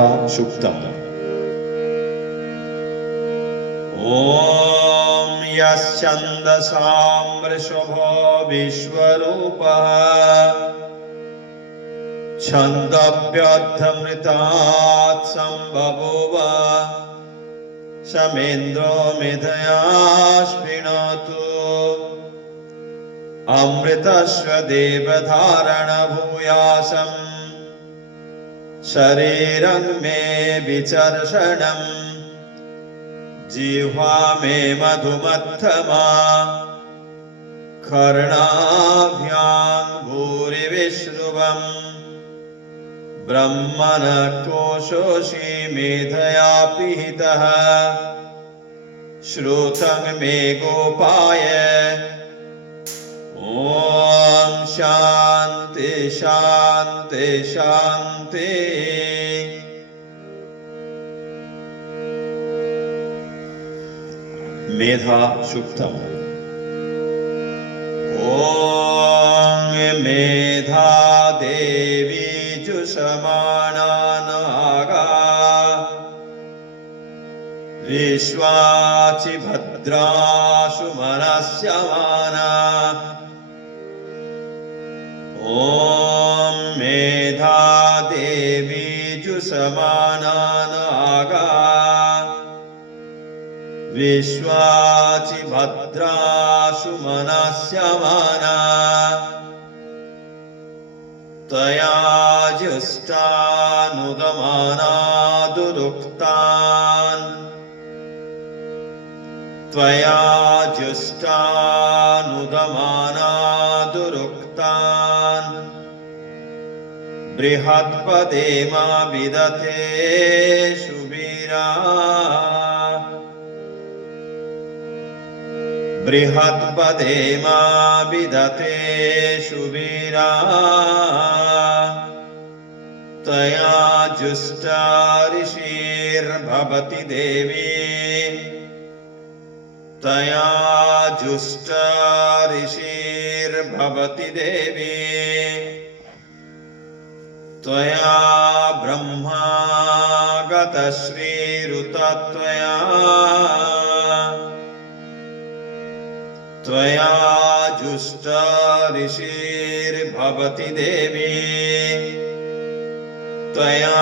मेधा सुक्तम् ॐ यश्चन्दसां वृषभो विश्वरूपः छन्दव्यर्थमृतात् सम्बभूव समेन्द्रो मेधया स्पृणोतु अमृतस्व शरीरं मे विचर्षणम् जिह्वा मे मधुमत्थमा। कर्णाभ्यां भूरिविष्णुवम् ब्रह्मण कोशोषि मेधया पिहितः। श्रुतं मे गोपाय। ॐ शान्ति शान्ति शांति। मेधा सुक्तम् ॐ मेधा देवी जुषमाणानागा विश्वाचि भद्राशु मनस्यमाना। गा विश्वाचि भद्रासु मनस्यमाना। तया जुष्टानुगमानादुरुक्तान् त्वया जुष्टानुगमाना বৃহৎপদে মা বিদথে সুবীরা। বৃহৎপদে মা বিদথে সুবীরা। তয়া জুষ্টা ঋষির্ভবতি দেবী। তয়া জুষ্টা ঋষির্ভবতি দেবী। त्वया ब्रह्मा त्वया जुष्टा ऋषिर्भवति देवी। त्वया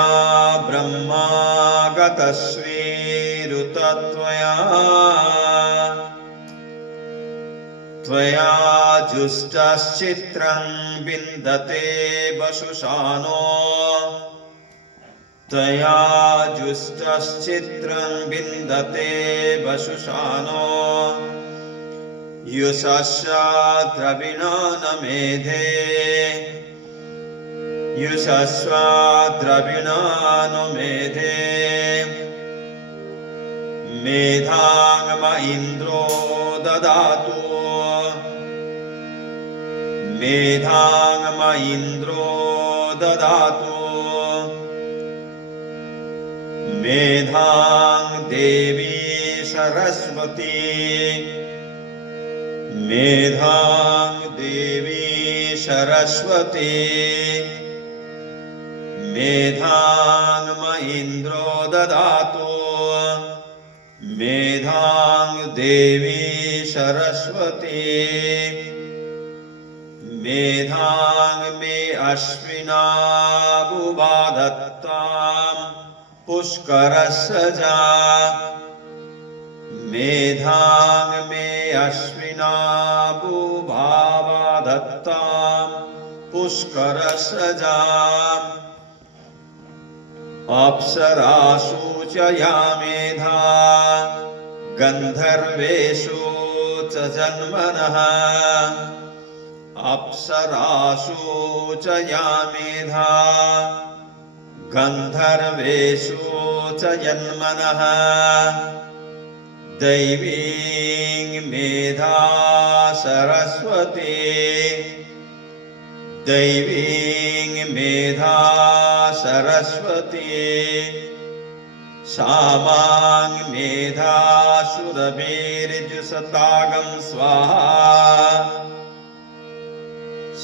ब्रह्मा गतश्रीरुतत्वया। त्वया जुष्टश्चित्रं विन्दते वशुशानो त्वया युषस्या द्रविणा न मेधे युषस्वा न मेधे मेधाङ्म इन्द्रो ददातु मेधाङ्म इन्द्रो ददातु। मेधां देवी सरस्वती। मेधां देवी सरस्वती। मेधां म इन्द्रो ददातु। मेधां देवी सरस्वती मेधाङ्मे अश्विनाबुबाधत्ताम् पुष्करसजा। मेधाङ्मे अश्विनाबुभावाधत्ताम् पुष्करसजाम् अप्सरासु च या मेधा। गन्धर्वेषु च जन्मनः। अप्सरासु च या मेधा गन्धर्वेषु च जन्मनः दैवीं मेधा सरस्वती। दैवीं मेधा सरस्वती। सामां मेधाशुरभिर्जुसतागं स्वाहा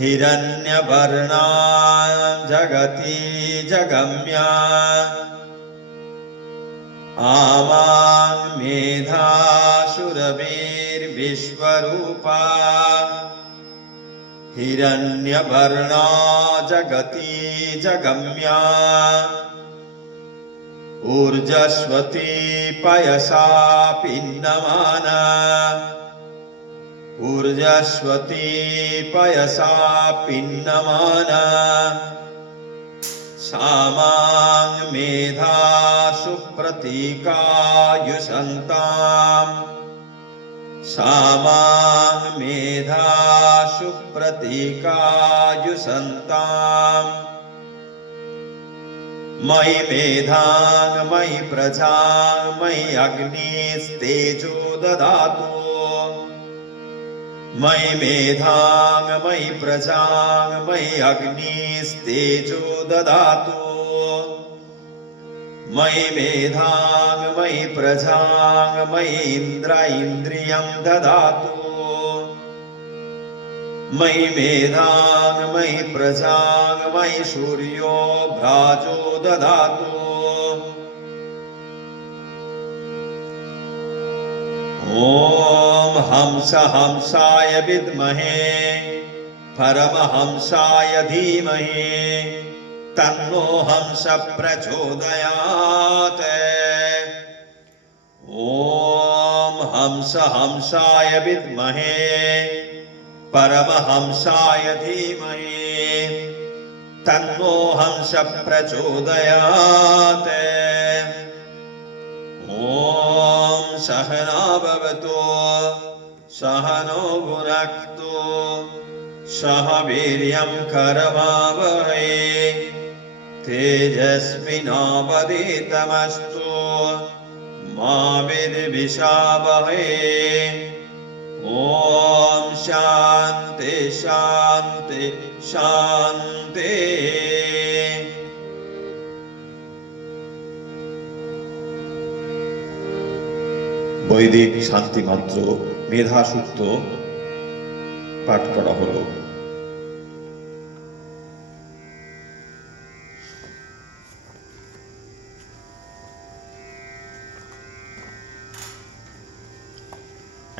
हिरण्यवर्णा जगती जगम्या। आमां मेधाशुरभिर्विश्वरूपा हिरण्यवर्णा जगती जगम्या। ऊर्जस्वती पयसा पिन्नमाना ऊर्जस्वती पयसा पिन्नमाना। सामां मेधा सुप्रतीकायुषन्ताम्। सामां मेधा सुप्रतीकायुषन्ताम्। मयि मेधां मयि प्रजां मयि अग्निस्तेजो ददातु। मयि मेधां मयि प्रजां मयि अग्निस्तेजो ददातु। मयि मेधां मयि प्रजां मयि इन्द्र इन्द्रियं ददातु। मयि मेधां मयि प्रजां मयि सूर्यो भ्राजो ददातु ॐ हंस हंसाय विद्महे परमहंसाय धीमहि, तन्नो हंस प्रचोदयात्। ॐ हंस हंसाय विद्महे परमहंसाय धीमहि, तन्नो हंस प्रचोदयात्। ॐ सहना भवतु सहनो भुनक्तु सह वीर्यं करवावहै। तेजस्विनावदितमस्तु मा विद्विषावहै। ॐ शान्ति शान्ति शान्ति বৈদিক শান্তি মন্ত্র মেধা সূত্র পাঠ করা হলো।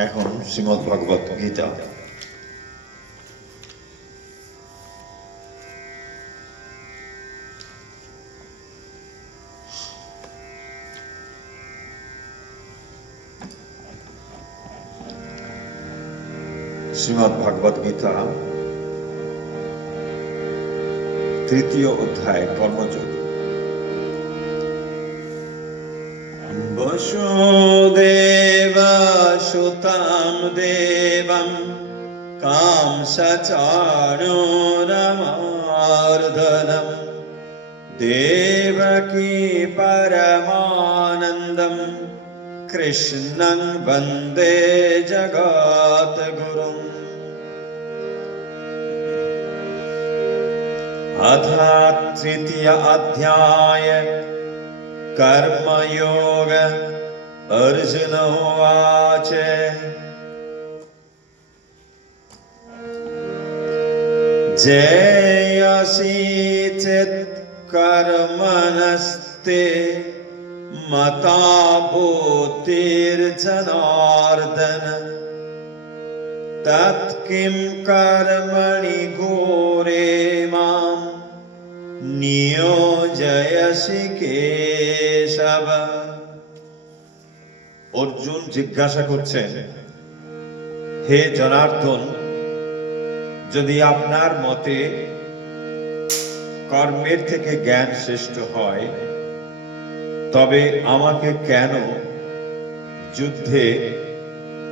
এখন শ্রীমদ ভগবত গীতা। শ্রীমদ ভগবত গীতা, তৃতীয় অধ্যায়, কর্মযোগ। বসুদেব সুতাম দেবম কাম সচারণরমার্দনম দেবকী পরমানন্দম, কৃষ্ণং বন্দে জগদ্গুরুम् अथ तृतीय अध्याय कर्मयोग अर्जुन उवाच जयसि चेत् कर्मणस्ते मता भूतिर्जनार्दन तत् किं कर्मणि घोरे मा অর্জুন জিজ্ঞাসা করছেন, হে জনার্দন, যদি আপনার মতে কর্মের থেকে জ্ঞান শ্রেষ্ঠ হয়, তবে আমাকে কেন যুদ্ধে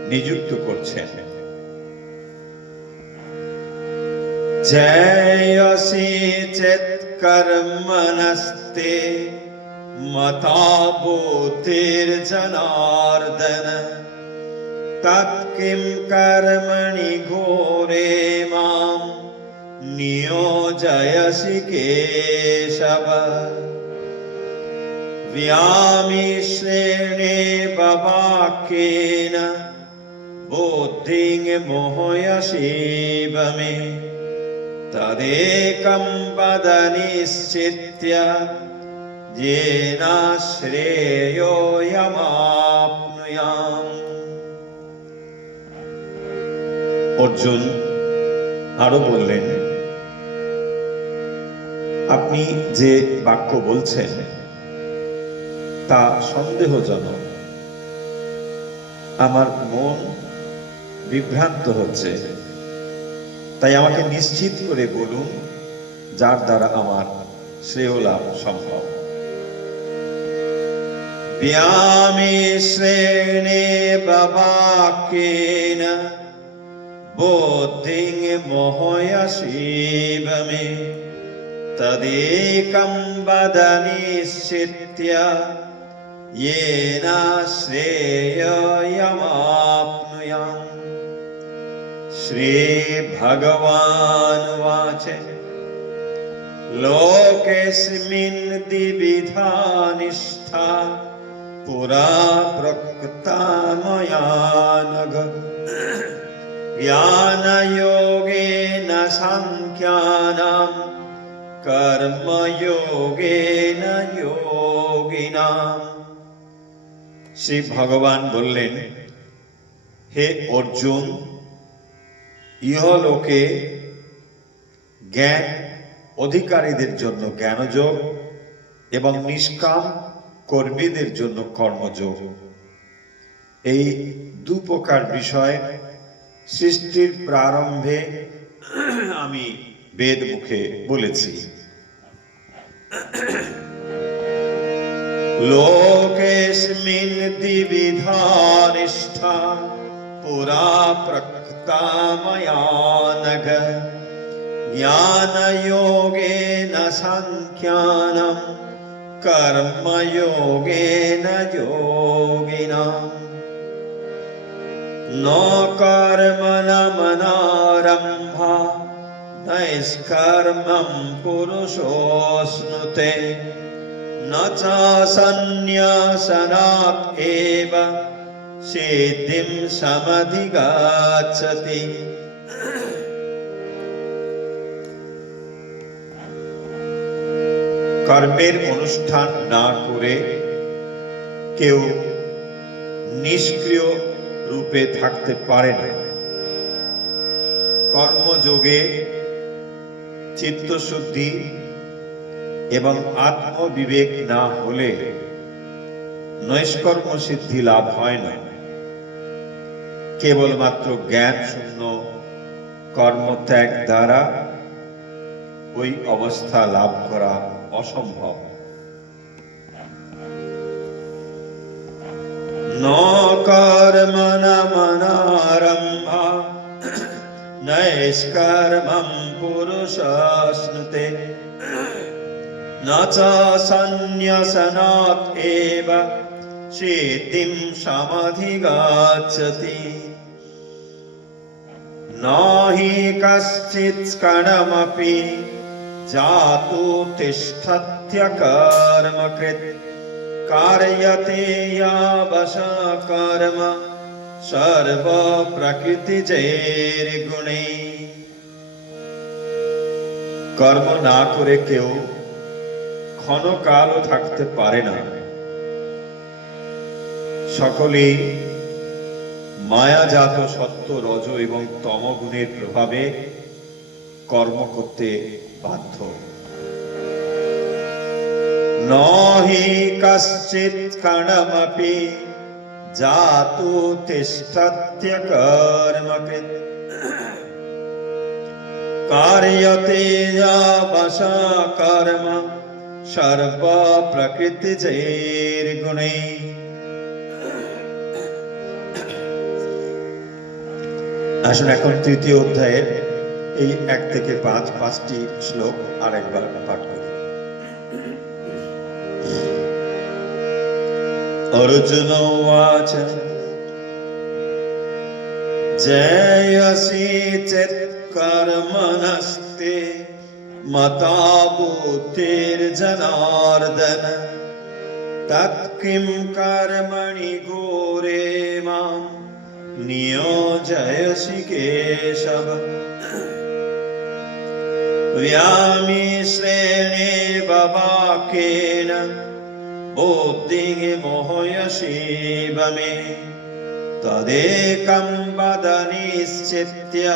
নিযুক্ত করছেন? জয় অসি চেত मता बुद्धिर्जनार्दन तत्किं कर्मणि घोरे मां नियोजयसि केशव व्यामिश्रेणे वाक्येन बुद्धिं मोहयसीव मे तदेकं पद निश्चित्य येन শ্রেয়োয়মাপ্নুয়াম অর্জুন আরো বললেন আপনি যে বাক্য বলছেন তা সন্দেহজনক আমার মন বিভ্রান্ত হচ্ছে তাই আমাকে নিশ্চিত করে বলুন যার দ্বারা আমার শ্রেয় লাভ সম্ভব ব্যামে শ্রেণে বাবাকেন বুদ্ধিং মোহয়সীব মে তদেকম বদ নিশ্চিত্য येन श्रेययमाप्नुयाम् श्री लोकेऽस्मिन् द्विविधा निष्ठा, पुरा प्रकृता मया नघ। ज्ञानयोगेन साङ्ख्यानां कर्मयोगेन योगिनां श्री भगवान बोलें हे अर्जुन ইহলোকে জ্ঞান অধিকারীদের জন্য জ্ঞানযোগ এবং নিষ্কাম কর্মীদের জন্য কর্মযোগ। এই দু প্রকার বিষয় সৃষ্টির প্রারম্ভে আমি বেদ মুখে বলেছি। লোকেস্মিন দ্বিবিধা নিষ্ঠা পুরা প্রকৃতা कामयानघ ज्ञानयोगेन सङ्ख्यानं कर्मयोगेन योगिनां। न कर्मणमनारम्भा नैष्कर्मं पुरुषोऽश्नुते न च एव সিদ্ধিম সমাধি গাচ্ছতি কর্মের অনুষ্ঠান না করে কেউ নিষ্ক্রিয় রূপে থাকতে পারে না। কর্মযোগে চিত্তশুদ্ধি এবং আত্মবিবেক না হলে নৈষ্কর্ম সিদ্ধি লাভ হয় না। কেবলমাত্র জ্ঞান শূন্য কর্মত্যাগ দ্বারা ওই অবস্থা লাভ করা অসম্ভব न कर्मणमनारम्भा नैष्कर्मं पुरुषाश्नुते न च सन्न्यसनात् एव सिद्धिं समधिगच्छति न हि कश्चित् कणमपि जातु तिष्ठत्य कर्मकृत् कार्यते यावशा कर्म সর্ব প্রকৃতি জের গুণে কর্ম না করে কেউ ক্ষণকালও থাকতে পারে না সকলেই মায়াজাত সত্য রজ এবং তমগুণের প্রভাবে কর্ম করতে বাধ্য। নহি কশ্চিৎ কণমপি জাতু তিষ্ঠত্য কর্মকৃত কার্যতে যাবশা কর্ম সর্ব আসুন এখন তৃতীয় অধ্যায়ের এই এক থেকে পাঁচ, পাঁচটি শ্লোক আরেকবার পাঠ করি। অর্জুন উবাচ জয়সি চিৎকর্মণস্তে মতা বুদ্ধির্জনার্দন তৎকিং কর্মণি ঘোরে মাম। नियोजयसिकेशव व्यामिश्रेणेव वाक्येन बुद्धिः मोहयसीव मे तदेकं वद निश्चित्य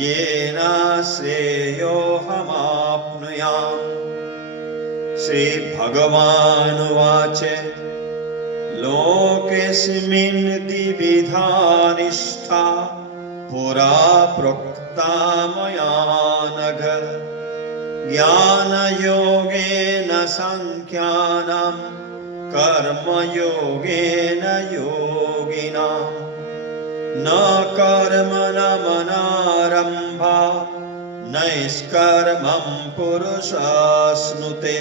येन श्रेयोऽहमाप्नुयाम् श्रीभगवानुवाच लो द्विविधा निष्ठा पुरा प्रोक्ता मया नघ। ज्ञानयोगेन सङ्ख्यानां कर्मयोगेन योगिनाम् न कर्मणमनारम्भा नैष्कर्मं पुरुषाश्नुते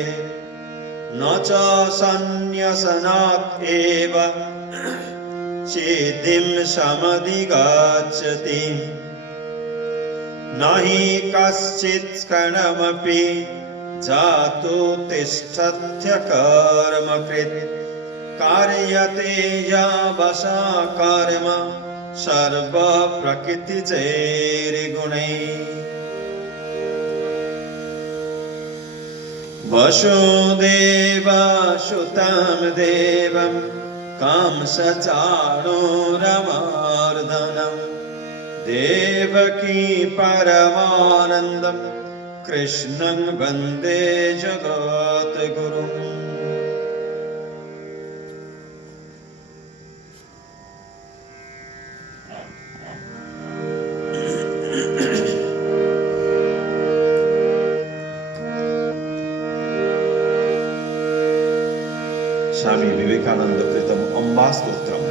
न च सन्न्यसनात् एव सिद्धिं समधिगच्छति न हि कश्चित् कणमपि जातु तिष्ठत्य कर्मकृत् कार्यते यावशा कर्म सर्वप्रकृतिजैर्गुणैः वसुदेवासुतं काम सचाणो रमार्दनम् देवकी परमानन्दम् कृष्णं वंदे जगद्गुरुम्। സ്വാമി വിവേകാനന്ദ കൃതം അംബാസ്തോത്രം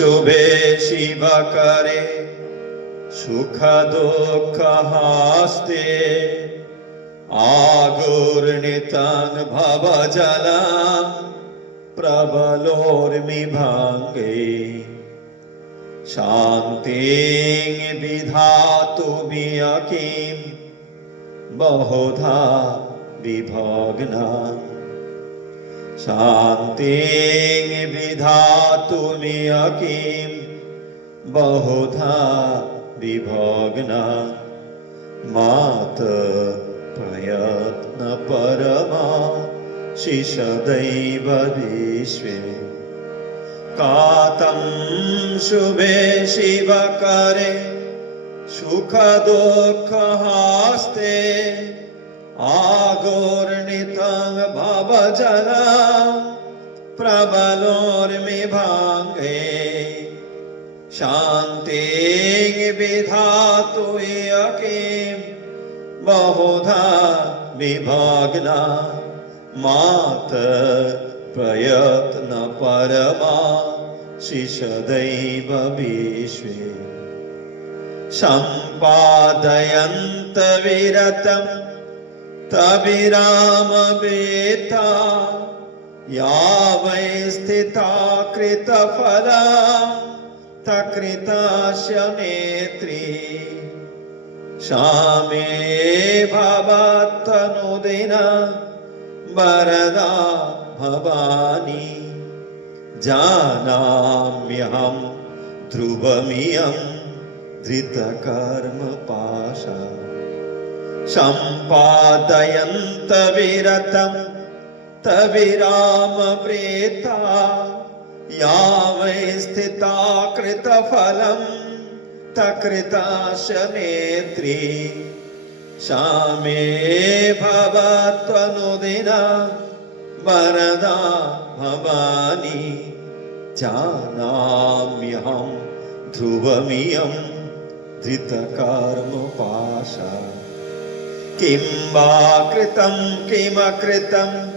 শুভে শিবাকারে, সুখা দুঃখা হাসতে। আগুর নিতান ভাবা জ্বালা প্রবলোর্মি ভাঙ্গে শান্তি বিধা তুমি অকিম বহুধা বিভগ্না बहुधा विभग्ना शान्तिं विधातुमियकिं बहुधा विभग्ना मात प्रयत्नपरमा शिषदैव विश्वे कातं शुभे शिवकरे সুখ দুঃখ নিতাং ভাবা জানা প্রবলোর্মি ভাঙ্গে শান্তি বিধাতু অকিম বহুধা বিভাগনা মাত প্রয়ত্ন পরমা শিশदैव विश्वे सम्पादयन्त विरतम् विरतं तविरामवेता या वै स्थिता कृतफला तकृतास्य नेत्री। शामे भवत्तनुदिन वरदा भवानी। जानाम्यहं ध्रुवमियं धृतकर्मपाशा। सम्पादयन्त विरतं तविरामप्रेता या वै स्थिता कृतफलं तकृताश नेत्री शामे भवत्वनुदिना वरदा भवानी जानाम्यहं ध्रुवमियं धृतकर्मपाशा किं किमकृतं?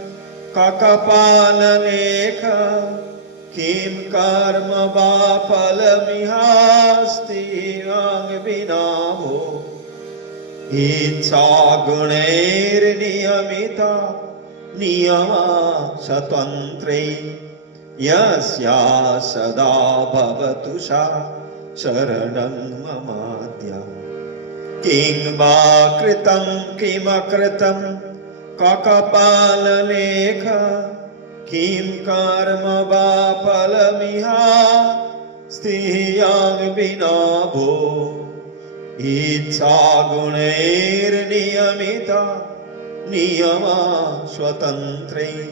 ककपाललेख किं कर्म वा फलमिहास्ति? नियमा स्वतन्त्रै। यस्या सदा भवतु सा शरणं ममाद्या किं वा कृतं किमकृतं? ककपाललेख किं कर्म वा फलमिहा? स्थियां विना भो इच्छा गुणैर्नियमिता नियमा स्वतन्त्रै।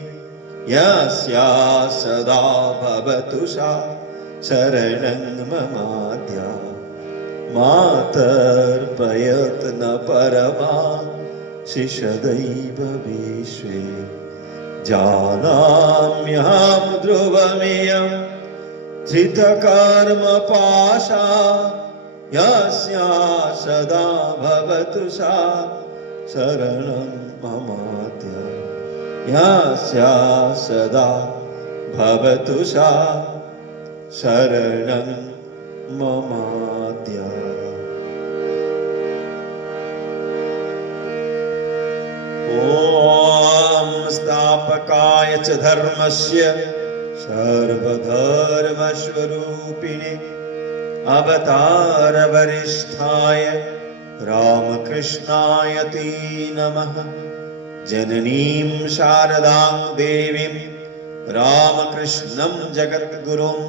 यस्या सदा भवतु सा शरणं ममाद्या मातर्प्रयत्नपरमा शिषदैव विश्वे जानाम्यहं ध्रुवमियं धृतकर्मपाशा यस्या सदा भवतु सा शरणं ममाद्य यस्या सदा भवतु सा शरणं ममाद्य ॐ स्थापकाय च धर्मस्य सर्वधर्मस्वरूपिणे अवतारवरिष्ठाय रामकृष्णाय ते नमः। जननीं शारदां देवीं रामकृष्णं जगद्गुरुं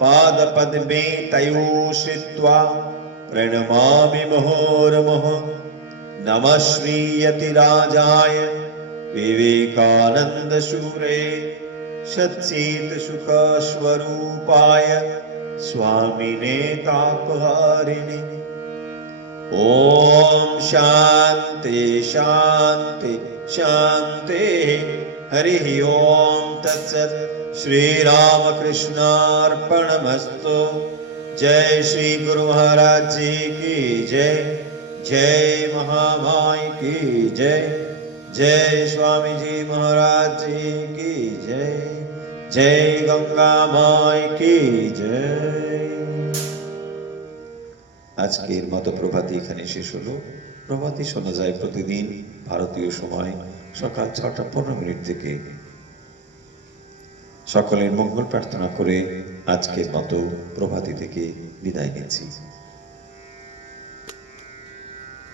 पादपद्मे तयोश्रित्वा प्रणमामि मुहुर्मुहुः नमः श्रीयतिराजाय विवेकानन्दशूरे सच्चित्सुखस्वरूपाय स्वामिने तापहारिणे। ॐ शान्ति शान्ति, शान्तिः। हरिः ॐ तत्सत् श्रीरामकृष्णार्पणमस्तु। जय श्री गुरु महाराज जी की जय। जय महामाई की जय जय स्वामी जी महाराज जी की जय जय गंगा माई की जय আজকের মতো প্রভাতী এখানে শেষ হলো প্রভাতী শোনা যায় প্রতিদিন ভারতীয় সময় সকাল ছটা পনেরো মিনিট থেকে সকলের মঙ্গল প্রার্থনা করে আজকের মতো প্রভাতী থেকে বিদায় নিচ্ছি